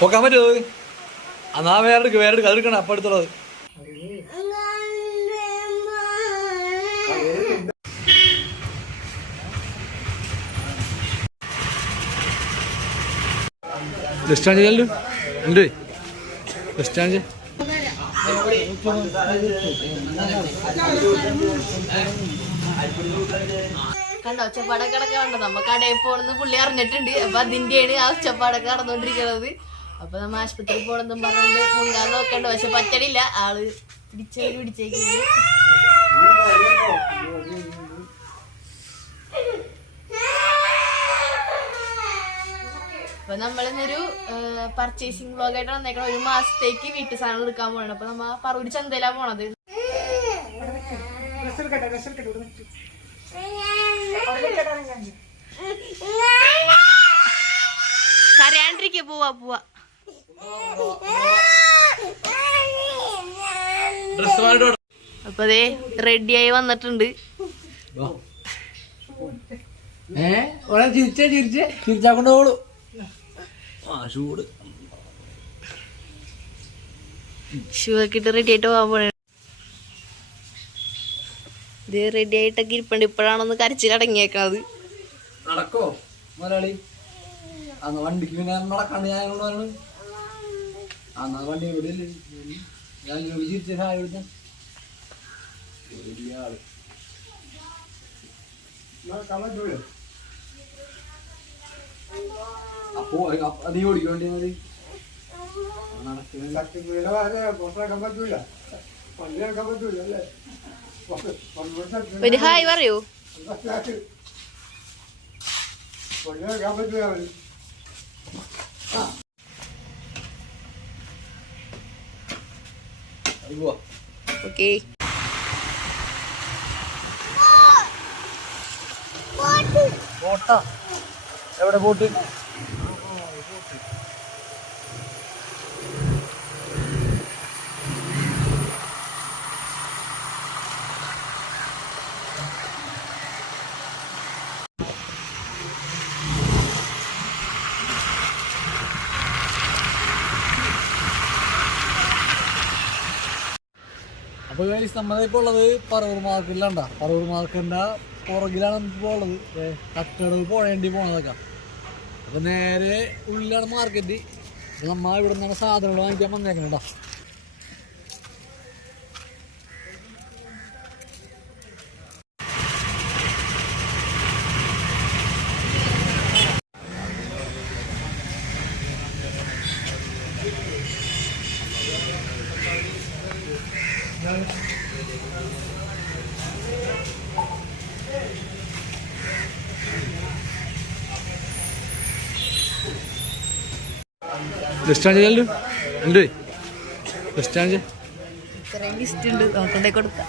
പോക്കാൻ പറ്റുമോ എന്നാ വേറെ വേറെ അതെടുക്കണം അപ്പം എടുത്തുള്ളത് ഡിസ്ചാർജ് കണ്ടോ ഒച്ചപ്പാടൊക്കെ കിടക്കാറുണ്ട് നമ്മ കടയിൽ പോണെന്ന് പുള്ളി അറിഞ്ഞിട്ടുണ്ട് അപ്പൊ അതിന്റെയാണ് ആ ഒച്ചപ്പാടൊക്കെ നടന്നുകൊണ്ടിരിക്കുന്നത് അപ്പൊ നമ്മ ആശുപത്രിയിൽ പോണെന്നും പറഞ്ഞുകൊണ്ട് മുങ്ങാൻ നോക്കണ്ട പക്ഷെ പറ്റണില്ല ആൾ പിടിച്ചേക്ക് പിടിച്ചേക്ക് അപ്പൊ നമ്മളിന്നൊരു പർച്ചേസിംഗ് ആയിട്ട് വന്നേക്കണം ഒരു മാസത്തേക്ക് വീട്ടു സാധനം എടുക്കാൻ പോകണം അപ്പൊ നമ്മ പറവൂര് ചന്തയിലാ പോണത് കരയാണ്ടിരിക്കെ പോവാ പോവാ. അപ്പൊ അതെ റെഡിയായി വന്നിട്ടുണ്ട്. ചിരിച്ചേ ചിരിച്ചേ. ചിരിച്ചാ കൊണ്ടുപോളൂ ആ ചൂട്. ഷൂ ഒക്കെ ഇട്ട് റെഡി ആയിട്ട് പോകാൻ പോണേ. ഇത് റെഡി ആയിട്ടൊക്കെ ഇരിപ്പുണ്ട്. ഇപ്പോഴാണൊന്ന് കരച്ചിലടങ്ങിയേക്കണത് നടക്കോ മലയാളി അന്ന് വണ്ടിക്ക് പിന്നെ നടക്കാണ്ട് ഞാൻ അന്ന് വണ്ടി ഇവിടെ? ഞാൻ ചിരിച്ച സഹായം എടുത്ത വലിയ ആൾ. അപ്പോ അപ്പൊ നീ ഓടിക്കാൻ വേണ്ടി മതി നടക്കുന്ന ഒരു ഹായ് പറയൂ. ഓക്കെ ബോട്ടാ എവിടെ ബോട്ട് അപ്പൊ നമ്മുടെ നമ്മളിപ്പോ ഉള്ളത് പറവൂർ മാർക്കറ്റിലാണ്ട. പറവൂർ മാർക്കറ്റിന്റെ പുറകിലാണ് നമുക്ക് ഉള്ളത്. കട്ടടവ് പുഴയേണ്ടി പോണതൊക്കെ. അപ്പൊ നേരെ ഉള്ളിലാണ് മാർക്കറ്റ്. നമ്മൾ നമ്മ ഇവിടെ നിന്നാണ് സാധനങ്ങൾ വാങ്ങിക്കാൻ ഡിസ്ചാർജ് ചെയ്യല്ലോ ഉണ്ട്. ഡിസ്ചാർജ് ഇത്രയും ലിസ്റ്റ് ഉണ്ട്. നോക്കണ്ടേ കൊടുക്കാം?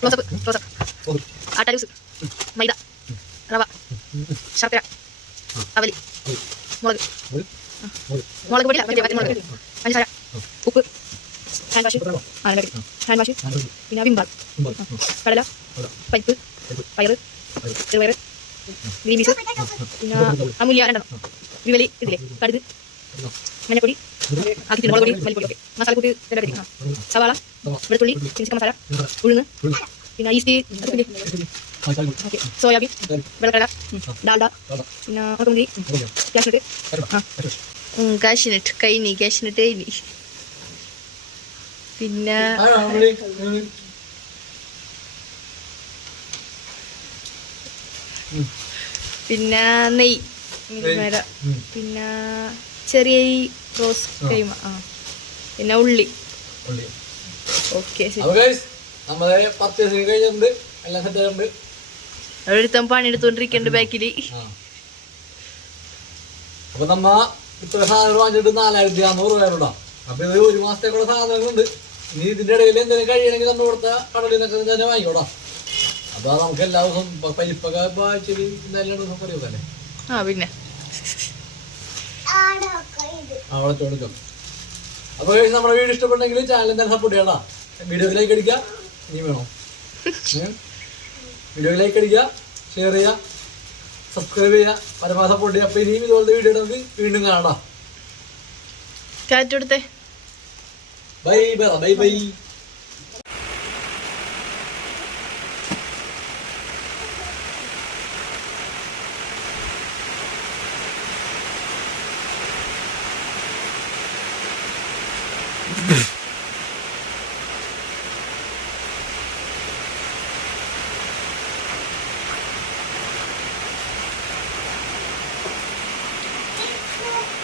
Closeup closeup atta juice maida rava ശർക്കര അവലി മുളക് മുളക് പൊടി മറ്റേ മറ്റേ മുളക് പഞ്ചസാര ഉപ്പ് ഹാൻഡ് വാഷ് ഹാൻഡ് വാഷ് പിന്നെ വിമ്പാൽ കടല പരിപ്പ് പയറ് ചെറുപയറ് ഗ്രീൻ പീസ്. പിന്നെ അമൂല്യ രണ്ടെണ്ണം. വിവലി ഇതില്ലേ? കടുക് മഞ്ഞപ്പൊടി ആക്കി മുളക് പൊടി മല്ലിപ്പൊടി ഒക്കെ. മസാലക്കൂട്ട് ആ സവാള വെളുത്തുള്ളി പിന്നെ ചിക്കൻ മസാല ഉഴുന്ന് പിന്നെ ഈസ്റ്റ് സോയാബീൻ വെള്ളക്കട ഡാൽഡ പിന്നെ ഉണക്കമുന്തിരി കാഷ്നട്ട് ആ. കാഷ്നട്ട് പിന്നെ പിന്നെ നെയ്. മേലെ പിന്നെ ചെറിയ ഈ റോസ് കൈമ. ആ. പിന്നെ ഉള്ളി. ഓക്കെ ഒരുത്തം പണിയെടുത്തോണ്ടിരിക്കണ്ട് ബാക്കിൽ. അപ്പൊ നമ്മ ഇത്ര സാധനങ്ങൾ വാങ്ങിച്ചിട്ട് നാലായിരത്തി അഞ്ഞൂറ് രൂപ അപ്പൊ ഇത് ഒരു മാസത്തേക്കുള്ള സാധനങ്ങളുണ്ട്. ഇനി ഇതിന്റെ ഇടയിൽ എന്തെങ്കിലും കഴിയണമെങ്കിൽ നമ്മൾ കൊടുത്ത കടലിൽ നിന്നൊക്കെ തന്നെ വാങ്ങിക്കോടാ അപ്പൊ നമുക്ക് എല്ലാ ദിവസവും ഇപ്പൊ പരിപ്പൊക്കെ ഇപ്പൊ ആഴ്ചയിൽ എല്ലാ ദിവസം കറിയൊക്കെ ആ പിന്നെ. അവിടെ ചോദിക്കാം അപ്പൊ നമ്മുടെ വീഡിയോ ഇഷ്ടപ്പെട്ടെങ്കിൽ ചാനൽ തന്നെ സപ്പോർട്ട് ചെയ്യണ്ട. വീഡിയോ ലൈക്ക് അടിക്കുക ഇനി വേണോ. വീഡിയോ ലൈക്ക് അടിക്കുക ഷെയർ ചെയ്യുക സബ്സ്ക്രൈബ് ചെയ്യുക പരമാവധി സപ്പോർട്ട് ചെയ്യുക. അപ്പൊ ഇനിയും ഇതുപോലത്തെ വീഡിയോ നമുക്ക് വീണ്ടും കാണാം. ചാറ്റ് ബൈ ബൈ ബൈ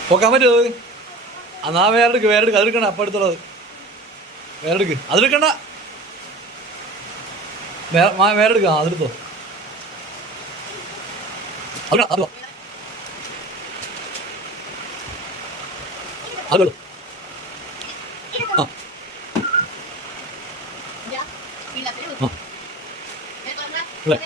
പോക്കാൻ പറ്റുമോ? എന്നാ വേറെ എടുക്ക് വേറെ എടുക്ക് അതെടുക്കണ്ട അപ്പം എടുത്തുള്ളത് വേറെ എടുക്ക് അതെടുക്കണ്ട വേറെ വേറെ അതെടുത്തോ അതെടുക്ക. ആ. ഇവിടെ.